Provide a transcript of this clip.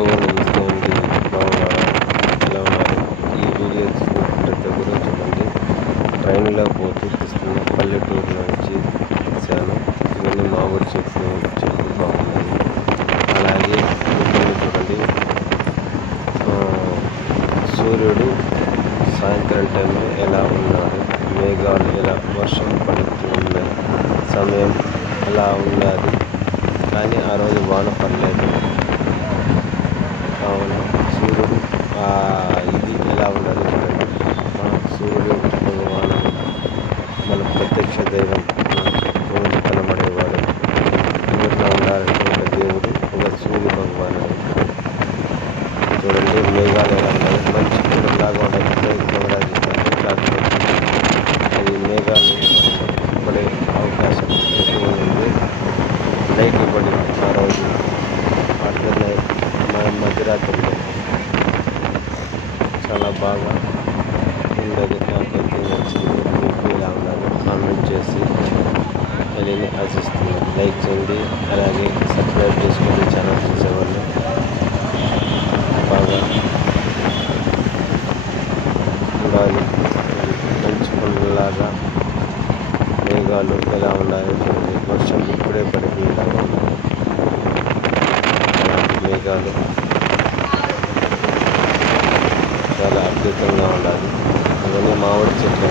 Hello నమస్తే అండి, బాగున్నారా? ఎలా ఉన్నారు? ఈ వీడియో ప్రతి ఒక్కరూ చూడండి. ట్రైన్లో పోతూ తీస్తున్న పల్లెటూరు నుంచి తీశాను. ఇవన్నీ మామిడి చెట్లు బాగున్నాయి. అలాగే ఇక్కడ చూడండి, సూర్యుడు సాయంత్రం టైంలో ఎలా ఉన్నాడు, మేఘాలు ఎలా వర్షం పడుతూ ఉన్న సమయం అలా ఉన్నది. కానీ ఆ రోజు వాన పడలేదు. కావున సూర్యుడు ఇది ఎలా ఉన్నది చూడండి. సూర్యుడు భగవానుడు మన ప్రత్యక్ష దైవం, రోజు కనబడేవాడు. ఊరిలో ఉండాలంటే ఒక దేవుడు, ఒక సూర్య భగవానుడు. చూడండి మేఘాలు ఎలా ఉన్నాయి, మంచి కూరలాగా ఉన్నాయి. కాకపోతే అది మేఘాలు వర్షం పడే అవకాశం ఎక్కువ ఉంది. లైట్ ఇవ్వబడింది ఆ రోజు మధ్యరాత్రిలో. చాలా బాగా ఉండదు. నాకైతే నచ్చింది. మీకు ఎలా ఉన్నది కామెంట్ చేసి తెలియని ఆశిస్తున్నాను. లైక్ చేయండి, అలాగే సబ్స్క్రైబ్ చేసుకోండి. ఛానల్ చూసేవాళ్ళు బాగా ఉండాలి. మంచి పనులాగా మేఘాలు ఎలా ఉన్నాయో చూడండి. వర్షం ఇప్పుడే పడిపోయేలాగా ఉన్నాయి. అలాంటి మేఘాలు చాలా అద్భుతంగా ఉండాలి. ఇవన్నీ మామిడి చెట్లు.